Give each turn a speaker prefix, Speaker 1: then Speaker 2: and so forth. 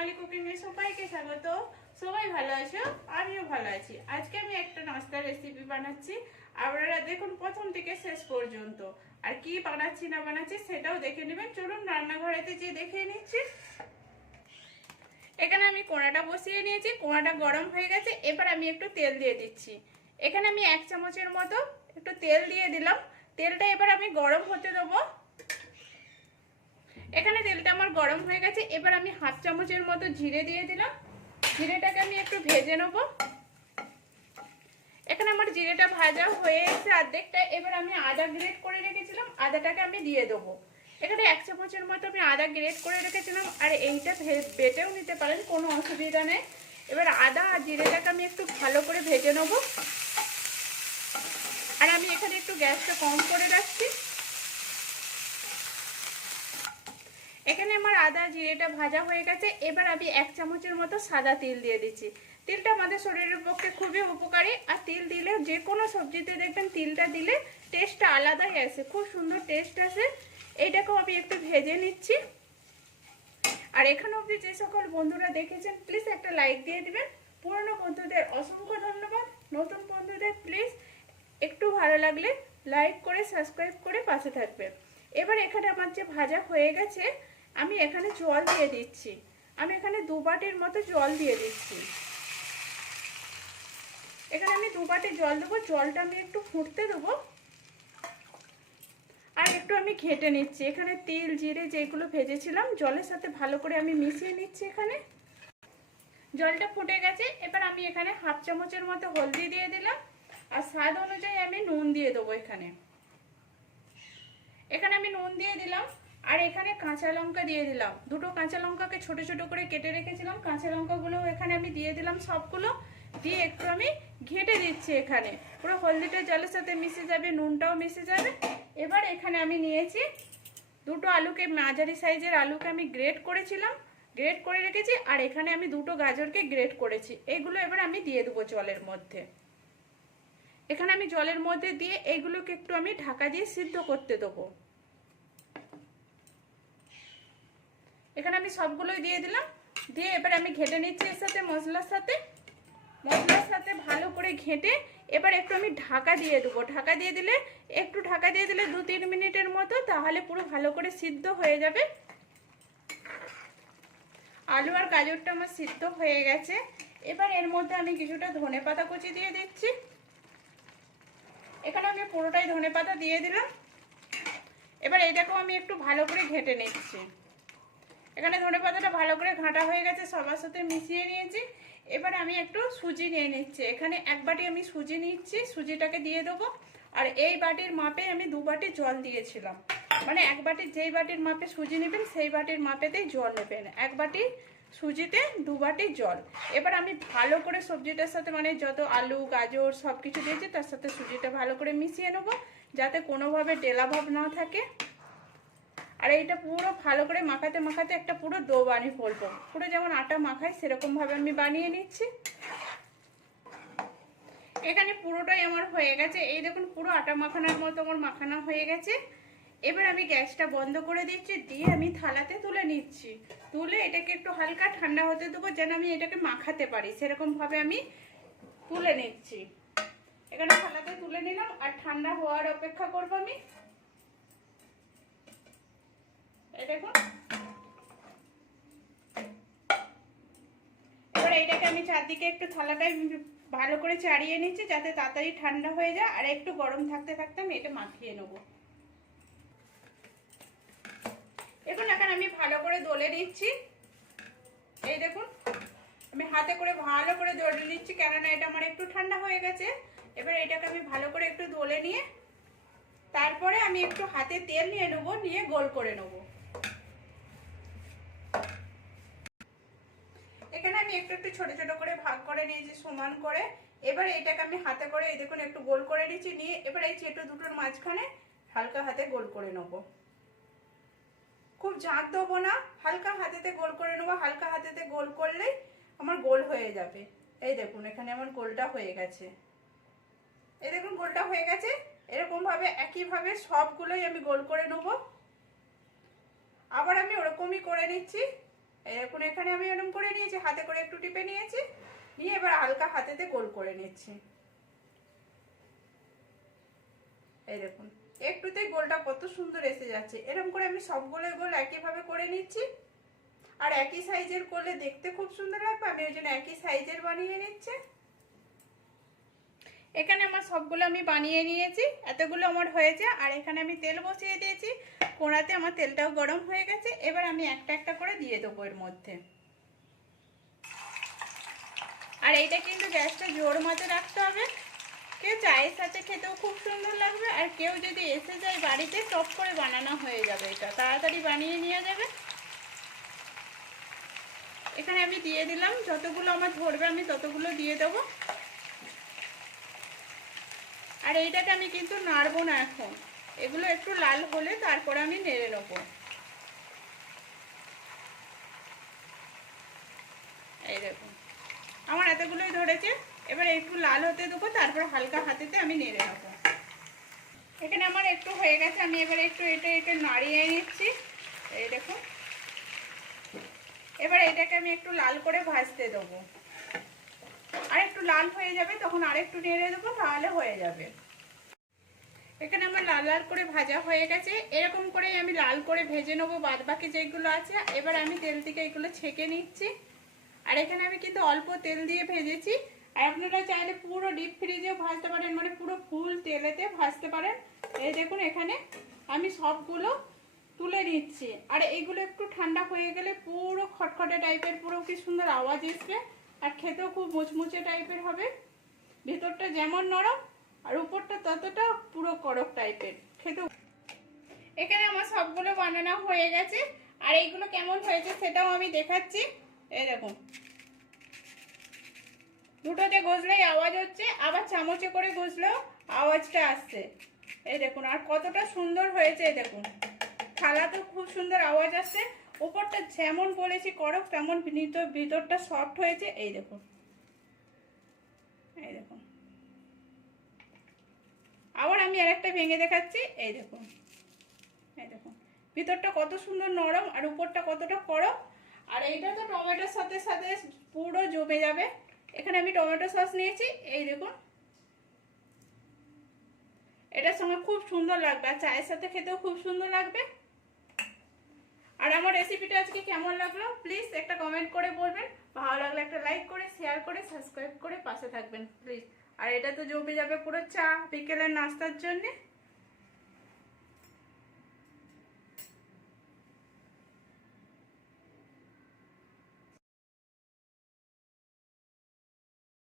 Speaker 1: বাঙালি cooking এ সবাইকে স্বাগত। সবাই ভালো আছো? আমিও ভালো আছি। আজকে আমি একটা নাস্তার রেসিপি বানাচ্ছি। আপনারা দেখুন প্রথম থেকে শেষ পর্যন্ত। আর কি বানাচ্ছি, না বানাচ্ছি সেটাও দেখে নেবেন। চলুন রান্নাঘরেতে যে দেখে নিচ্ছি। এখানে আমি কোড়াটা বসিয়ে নিয়েছি। কোড়াটা গরম হয়ে গেছে। এবার আমি একটু তেল দিয়ে দিচ্ছি। এখানে আমি এক চামচের মতো একটু তেল দিয়ে দিলাম। তেলটা এবার আমি গরম হতে দেবো। এখানে তেলটা আমার গরম হয়ে গেছে, এবার আমি হাফ চামচের মতো জিরে দিয়ে দিলাম। জিরেটাকে আমি একটু ভেজে নেব। এখানে আমার জিরেটা ভাজা হয়ে এসে অর্ধেকটা, এবার আমি আদা গ্রেট করে রেখেছিলাম, আদাটাকে আমি দিয়ে দেবো। এখানে এক চামচের মতো আমি আদা গ্রেট করে রেখেছিলাম, আর এইটা বেটেও নিতে পারেন, কোনো অসুবিধা নেই। এবার আদা আর জিরেটাকে আমি একটু ভালো করে ভেজে নেব। আর আমি এখানে একটু গ্যাসটা কম করে রাখছি। এখানে আমার আদা জিরেটা ভাজা হয়ে গেছে। এবার আমি এক চামচের মতো সাদা তিল দিয়ে দিচ্ছি। তিলটা আমাদের শরীরের পক্ষে খুবই উপকারী। আর তিল দিলে যে কোনো সবজিতে দেখবেন তিলটা দিলে টেস্টটা আলাদাই আসে। খুব সুন্দর টেস্ট আসে। এইটাকেও আমি একটু ভেজে নিচ্ছি। আর এখানে অবধি যে সকল বন্ধুরা দেখেছেন প্লিজ একটা লাইক দিয়ে দিবেন। পুরনো বন্ধুদের অসংখ্য ধন্যবাদ। নতুন বন্ধুদের প্লিজ একটু ভালো লাগলে লাইক করে সাবস্ক্রাইব করে পাশে থাকবেন। এবার এখানে আমার যে ভাজা হয়ে গেছে আমি এখানে জল দিয়ে দিচ্ছি। আমি এখানে দু বাটির মতো জল দিয়ে দিচ্ছি। এখানে আমি দু বাটি জল দেবো, জলটা আমি একটু ফুটতে দেবো। আর একটু আমি ঘেটে নিচ্ছি। এখানে তিল, জিরে যেগুলো ভেজেছিলাম, জলের সাথে ভালো করে আমি মিশিয়ে নিচ্ছি এখানে। জলটা ফুটে গেছে, এবার আমি এখানে হাফ চামচের মতো হলদি দিয়ে দিলাম। আর স্বাদ অনুযায়ী আমি নুন দিয়ে দেবো এখানে। এখানে আমি নুন দিয়ে দিলাম। আর এখানে কাঁচা লঙ্কা দিয়ে দিলাম। দুটো কাঁচা লঙ্কাকে ছোট ছোট করে কেটে রেখেছিলাম। কাঁচা লঙ্কাগুলো এখানে আমি দিয়ে দিলাম সবগুলো। দিয়ে একটু আমি ঘেটে দিচ্ছি এখানে। পুরো হলদিটা জলের সাথে মিশে যাবে, নুনটাও মিশে যাবে। এবার এখানে আমি নিয়েছি দুটো আলুকে, মাঝারি সাইজের আলুকে আমি গ্রেট করেছিলাম। গ্রেট করে রেখেছি আর এখানে আমি দুটো গাজরকে গ্রেট করেছি। এইগুলো এবার আমি দিয়ে দেবো জলের মধ্যে। এখানে আমি জলের মধ্যে দিয়ে এইগুলোকে একটু আমি ঢাকা দিয়ে সিদ্ধ করতে দেবো। এখানে আমি সবগুলোই দিয়ে দিলাম। দিয়ে এবার আমি ঘেটে নিচ্ছি এর সাথে মশলার সাথে। মশলার সাথে ভালো করে ঘেটে এবার একটু আমি ঢাকা দিয়ে দেবো। ঢাকা দিয়ে দিলে, একটু ঢাকা দিয়ে দিলে দু তিন মিনিটের মতো তাহলে পুরো ভালো করে সিদ্ধ হয়ে যাবে। আলু আর গাজরটা আমার সিদ্ধ হয়ে গেছে। এবার এর মধ্যে আমি কিছুটা ধনে পাতা কুচি দিয়ে দিচ্ছি। এখানে আমি পুরোটাই ধনে পাতা দিয়ে দিলাম। এবার এটাকেও আমি একটু ভালো করে ঘেটে নিচ্ছি। এখানে ধনে পাতাটা ভালো করে ঘাঁটা হয়ে গেছে, সবার সাথে মিশিয়ে নিয়েছি। এবার আমি একটু সুজি নিয়ে নিচ্ছি। এখানে এক বাটি আমি সুজি নিচ্ছি, সুজিটাকে দিয়ে দেবো। আর এই বাটির মাপে আমি দু বাটি জল দিয়েছিলাম। মানে এক বাটির যেই বাটির মাপে সুজি নেবেন, সেই বাটির মাপেতেই জল নেবেন। এক বাটি সুজিতে দু বাটি জল। এবার আমি ভালো করে সবজিটার সাথে মানে যত আলু, গাজর সব কিছু দিয়েছি, তার সাথে সুজিটা ভালো করে মিশিয়ে নেব, যাতে কোনোভাবে ডেলাভাব না থাকে। আর এইটা পুরো ভালো করে মাখাতে মাখাতে একটা পুরো ডো বানিয়ে ফেলব। পুরো যেমন আটা মাখাই সেরকম ভাবে আমি বানিয়ে নিচ্ছি। এখানে পুরোটাই আমার হয়ে গেছে। এই দেখুন, পুরো আটা মাখানোর মতো আমার মাখানো হয়ে গেছে। এবার আমি গ্যাসটা বন্ধ করে দিচ্ছি, দিয়ে আমি থালাতে তুলে নিচ্ছি। তুলে এটাকে একটু হালকা ঠান্ডা হতে দেবো, যেন আমি এটাকে মাখাতে পারি। সেরকম ভাবে আমি তুলে নিচ্ছি। এখানে থালাতে তুলে নিলাম, আর ঠান্ডা হওয়ার অপেক্ষা করব আমি। এই দেখুন। এবার এইটাকে আমি চারদিকে একটু থালাটাই ভালো করে চাড়িয়ে নিচ্ছি, যাতে তাড়াতাড়ি ঠান্ডা হয়ে যায়। আর একটু গরম থাকতে থাকতে আমি এটা মাখিয়ে নেব। এখন এখন আমি ভালো করে দোলে নিচ্ছি। এই দেখুন, আমি হাতে করে ভালো করে দলে নিচ্ছি, কেননা এটা আমার একটু ঠান্ডা হয়ে গেছে। এবার এটাকে আমি ভালো করে একটু দোলে নিয়ে, তারপরে আমি একটু হাতে তেল নিয়ে নেব, নিয়ে গোল করে নেব এখানে আমি একটু একটু ছোট ছোট করে ভাগ করে নিয়েছি, সমান করে। এবার এটাকে আমি হাতে করে, এই দেখুন, একটু গোল করে নিচ্ছি, নিয়ে এবার এই চেটো দুটোর মাঝখানে হালকা হাতে গোল করে নেব। খুব জাঁক দেবো না, হালকা হাতেতে গোল করে নেব, হালকা হাতেতে গোল করলেই আমার গোল হয়ে যাবে। এই দেখুন, এখানে আমার গোলটা হয়ে গেছে। এই দেখুন, গোলটা হয়ে গেছে। এরকমভাবে, একইভাবে সবগুলোই আমি গোল করে নেব। আবার আমি ওরকমই করে নিচ্ছি। এখন এখানে আমি এরকম করে নিয়েছি, হাতে করে একটু টিপে নিয়েছি, নিয়ে এবার হালকা হাতেতে গোল করে নিচ্ছি। এই দেখুন, একটুতেই গোলটা কত সুন্দর এসে যাচ্ছে। এরকম করে আমি সবগুলোই গোল একইভাবে করে নিচ্ছি। আর একই সাইজের করলে দেখতে খুব সুন্দর লাগবে, আমি ওই জন্য একই সাইজের বানিয়ে নিচ্ছি। এখানে আমার সবগুলো আমি বানিয়ে নিয়েছি, এতগুলো আমার হয়েছে, আর এখানে আমি তেল বসিয়ে দিয়েছি, কোড়াতে আমার তেলটাও গরম হয়ে গেছে, এবার আমি একটা একটা করে দিয়ে দেবো এর মধ্যে। আর এইটা কিন্তু গ্যাসটা জোর মতো রাখতে হবে, কেউ চায়ের সাথে খেতেও খুব সুন্দর লাগবে, আর কেউ যদি এসে যায় বাড়িতে টপ করে বানানো হয়ে যাবে এটা, তাড়াতাড়ি বানিয়ে নেওয়া যাবে। এখানে আমি দিয়ে দিলাম, যতগুলো আমার ধরবে আমি ততগুলো দিয়ে দেবো। আর এইটাকে আমি কিন্তু নাড়বো না এখন। এগুলো একটু লাল হলে তারপরে আমি নেড়ে নেব। এই দেখুন, আমার এতগুলোই ধরেছে, এবার একটু লাল হতে দেবো, তারপর হালকা হাতেতে আমি নেড়ে নেব। এখানে আমার একটু হয়ে গেছে, আমি এবার একটু এটা এটা নাড়িয়ে নিচ্ছি। এই দেখুন, এবার এটাকে আমি একটু লাল করে ভাজতে দেবো। লাল হয়ে যাবে, তখন আরেকটু নেড়ে দেবো, তাহলে হয়ে যাবে। এখানে আমার লাল লাল করে ভাজা হয়ে গেছে। এরকম করেই আমি লাল করে ভেজে নেব বাদ বাকি যেগুলো আছে। এবার আমি তেল থেকে এগুলো ছেঁকে নিচ্ছি। আর এখানে আমি কিন্তু অল্প তেল দিয়ে ভেজেছি। আর আপনারা চাইলে পুরো ডিপ ফ্রিজেও ভাজতে পারেন মানে পুরো ফুল তেলেতে ভাজতে পারেন। এই দেখুন, এখানে আমি সবগুলো তুলে নিচ্ছি। আর এইগুলো একটু ঠান্ডা হয়ে গেলে পুরো খটখটে টাইপের পুরো কি সুন্দর আওয়াজ আসবে আর খেতেও খুব মুচমুচে টাইপের হবে। ভেতরটা যেমন নরম, আর উপরটা ততটা পুরো কড়ক টাইপের খেতেও এখানে আমার সবগুলো বানানো হয়ে গেছে, আর এইগুলো কেমন হয়েছে সেটাও আমি দেখাচ্ছি। এই দেখুন। দুটোতে গজলেই আওয়াজ হচ্ছে, আবার চামচে করে গজলেও আওয়াজটা আসছে। এই দেখুন, আর কতটা সুন্দর হয়েছে দেখুন। থালাতেও খুব সুন্দর আওয়াজ আসছে উপরটা যেমন বলেছি করক তেমন ভিতর, ভিতরটা সফট হয়েছে। এই দেখুন এই দেখুন আবার আমি আরেকটা ভেঙে দেখাচ্ছি। এই দেখুন এই দেখুন ভিতরটা কত সুন্দর নরম আর উপরটা কতটা করক আর এইটা তো টমেটোর সাথে সাথে পুরো জমে যাবে। এখানে আমি টমেটো সস নিয়েছি। এই দেখুন এটার সঙ্গে খুব সুন্দর লাগবে। আর চায়ের সাথে খেতেও খুব সুন্দর লাগবে। আর আমার রেসিপিটা আজকে কেমন লাগল? প্লিজ একটা কমেন্ট করে বলবেন। ভালো লাগলে একটা লাইক করে শেয়ার করে সাবস্ক্রাইব করে পাশে থাকবেন প্লিজ আর এটা তো জমে যাবে পুরো চা, বিকেলের নাস্তার জন্যে।